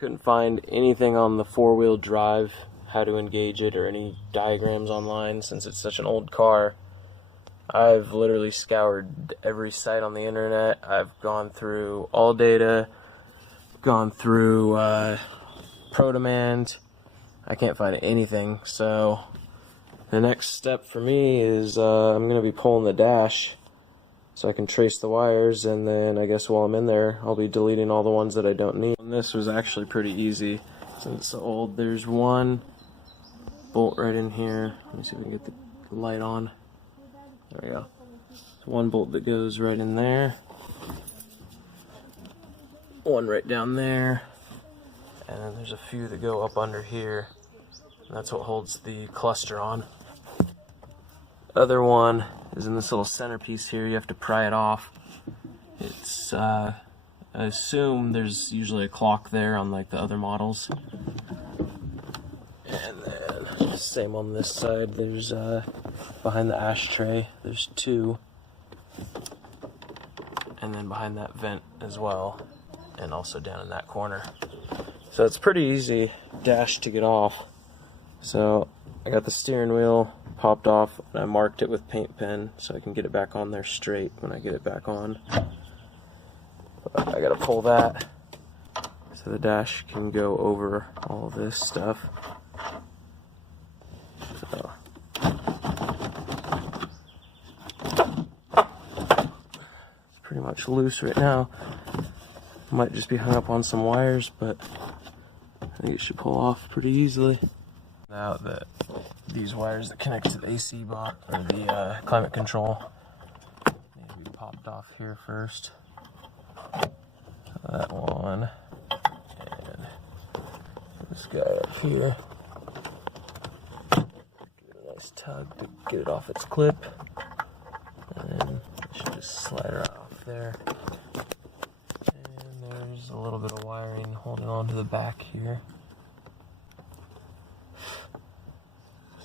Couldn't find anything on the four-wheel drive, how to engage it, or any diagrams online since it's such an old car. I've literally scoured every site on the internet. I've gone through AllData, gone through ProDemand. I can't find anything, so the next step for me is I'm going to be pulling the dash so I can trace the wires, and then I guess while I'm in there I'll be deleting all the ones that I don't need. And this was actually pretty easy since it's so old. There's one bolt right in here. Let me see if we can get the light on. There we go. There's one bolt that goes right in there, one right down there, and then there's a few that go up under here. And that's what holds the cluster on. Other one is in this little centerpiece here. You have to pry it off. It's I assume there's usually a clock there on like the other models. And then same on this side. There's behind the ashtray there's two, and then behind that vent as well, and also down in that corner. So it's pretty easy dash to get off. So I got the steering wheel popped off, and I marked it with paint pen so I can get it back on there straight when I get it back on. But I gotta pull that so the dash can go over all of this stuff. So it's pretty much loose right now. Might just be hung up on some wires, but I think it should pull off pretty easily. Now that these wires that connect to the AC box, or the climate control, need to be popped off here first. That one, and this guy up here. Give it a nice tug to get it off its clip, and then it should just slide right off there. And there's a little bit of wiring holding on to the back here.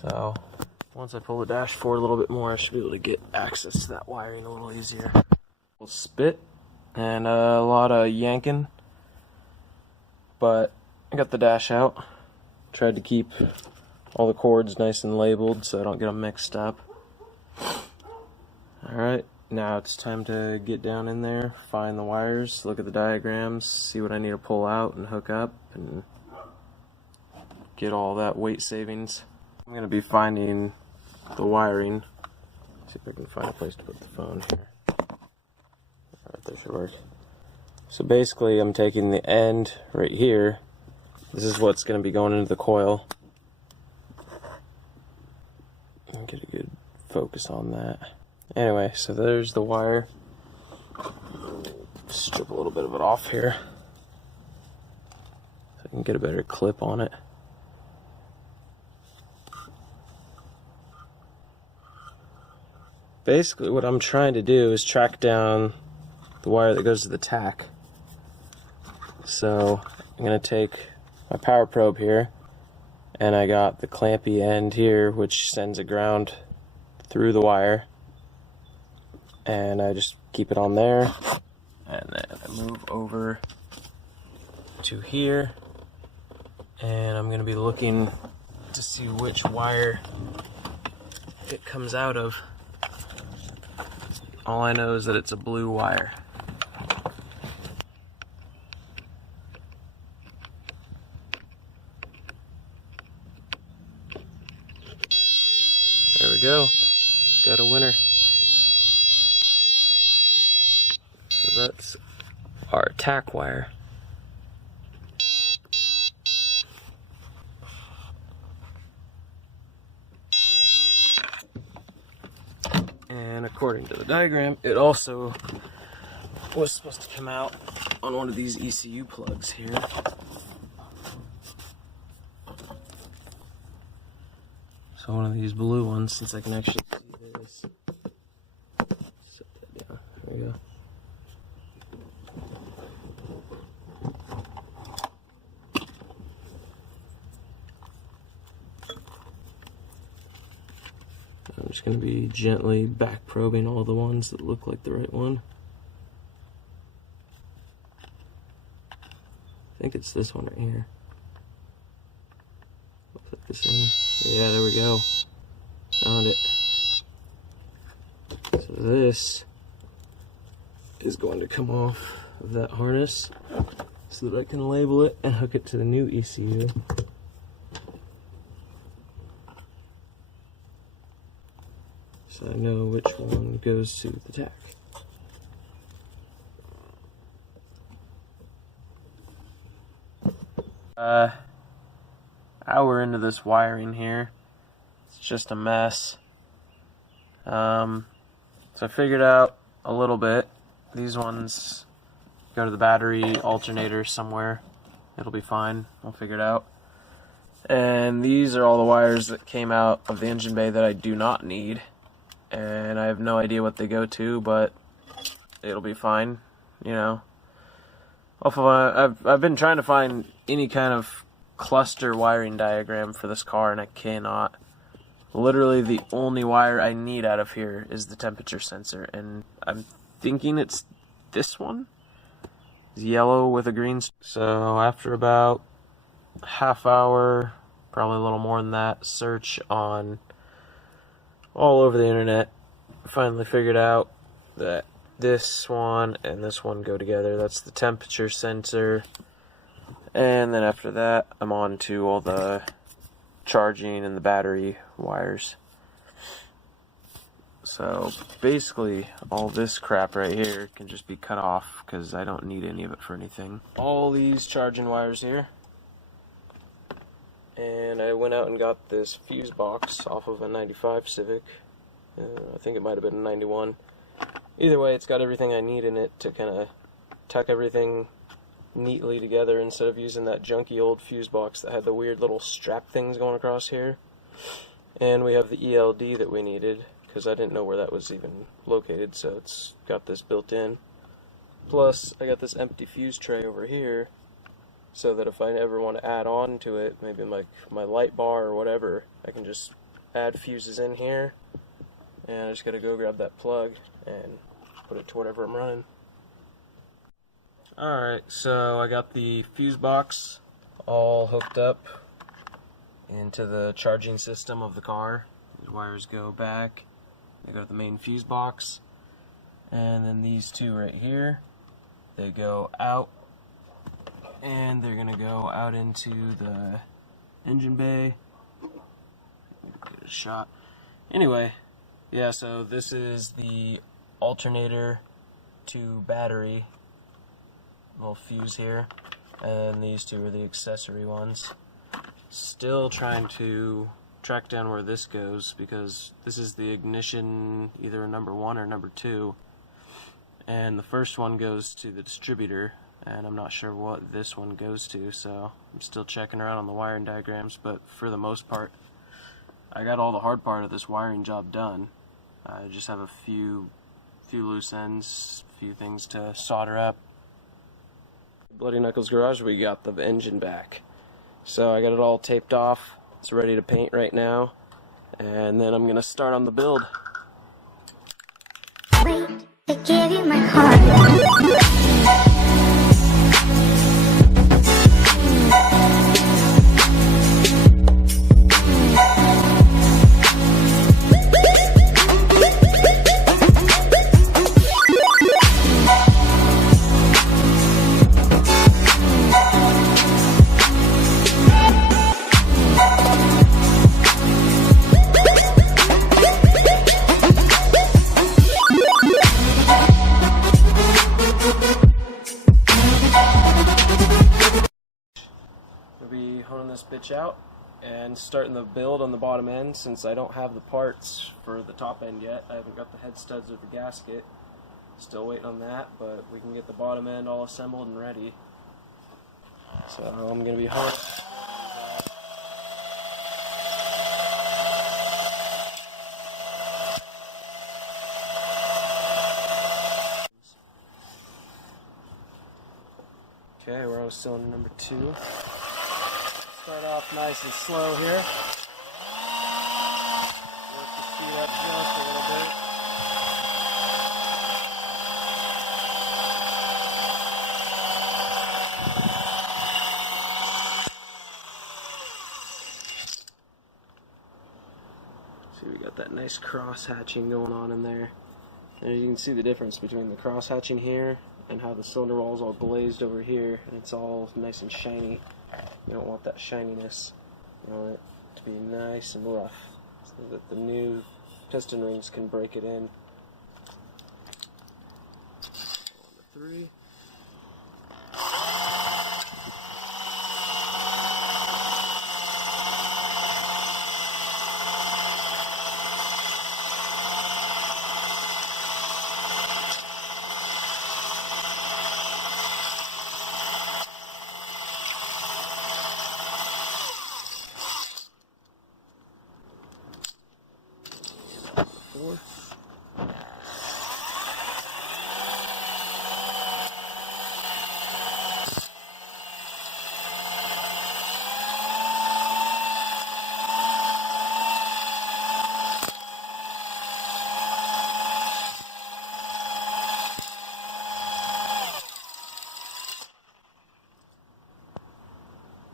So once I pull the dash forward a little bit more, I should be able to get access to that wiring a little easier. A little spit and a lot of yanking, but I got the dash out. Tried to keep all the cords nice and labeled so I don't get them mixed up. Alright, now it's time to get down in there, find the wires, look at the diagrams, see what I need to pull out and hook up, and get all that weight savings. I'm going to be finding the wiring. See if I can find a place to put the phone here. Alright, that should work. So basically I'm taking the end right here. This is what's going to be going into the coil. I'll get a good focus on that. Anyway, so there's the wire. Strip a little bit of it off here so I can get a better clip on it. Basically what I'm trying to do is track down the wire that goes to the tack. So I'm going to take my power probe here, and I got the clampy end here which sends a ground through the wire, and I just keep it on there, and then I move over to here, and I'm going to be looking to see which wire it comes out of. All I know is that it's a blue wire. There we go. Got a winner. So that's our tack wire. And according to the diagram, it also was supposed to come out on one of these ECU plugs here. So one of these blue ones, since I can actually see this. Set that down. There we go. I'm just going to be gently back probing all the ones that look like the right one. I think it's this one right here. Looks like the same. Yeah, there we go. Found it. So this is going to come off of that harness so that I can label it and hook it to the new ECU. So I know which one goes to the tach. Hour into this wiring here, it's just a mess. So I figured out a little bit. These ones go to the battery alternator somewhere. It'll be fine. I'll figure it out. And these are all the wires that came out of the engine bay that I do not need. And I have no idea what they go to, but it'll be fine, you know. I've been trying to find any kind of cluster wiring diagram for this car, and I cannot. Literally the only wire I need out of here is the temperature sensor, and I'm thinking it's this one. It's yellow with a green. So after about half hour, probably a little more than that, search on all over the internet, finally figured out that this one and this one go together. That's the temperature sensor. And then after that, I'm on to all the charging and the battery wires. So basically, all this crap right here can just be cut off because I don't need any of it for anything. All these charging wires here. And I went out and got this fuse box off of a 95 Civic. I think it might have been a 91. Either way, it's got everything I need in it to kind of tuck everything neatly together instead of using that junky old fuse box that had the weird little strap things going across here. And we have the ELD that we needed because I didn't know where that was even located, so it's got this built in. Plus, I got this empty fuse tray over here so that if I ever want to add on to it, maybe like my light bar or whatever, I can just add fuses in here, and I just gotta go grab that plug and put it to whatever I'm running. Alright, so I got the fuse box all hooked up into the charging system of the car. These wires go back, they go to the main fuse box, and then these two right here, they go out, and they're gonna go out into the engine bay. Get a shot. Anyway, yeah, so this is the alternator to battery little fuse here, and these two are the accessory ones. Still trying to track down where this goes because this is the ignition, either number 1 or number 2, and the first one goes to the distributor, and I'm not sure what this one goes to, so I'm still checking around on the wiring diagrams, but for the most part I got all the hard part of this wiring job done. I just have a few loose ends, few things to solder up. Bloody Knuckles Garage, we got the engine back. So I got it all taped off. It's ready to paint right now. And then I'm gonna start on the build. Wait to give you my heart. This bitch out and starting the build on the bottom end since I don't have the parts for the top end yet. I haven't got the head studs or the gasket. Still waiting on that, but we can get the bottom end all assembled and ready. So I'm going to be home. Okay, we're on cylinder number 2. Start off nice and slow here. Work the speed up just a little bit. nice cross hatching going on in there. And you can see the difference between the cross hatching here and how the cylinder wall is all glazed over here, and it's all nice and shiny. You don't want that shininess. You want it to be nice and rough so that the new piston rings can break it in. 3. Four.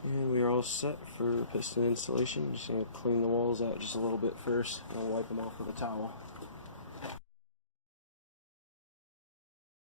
And we are all set for piston installation. Just going to clean the walls out just a little bit first, and I'll wipe them off with a towel.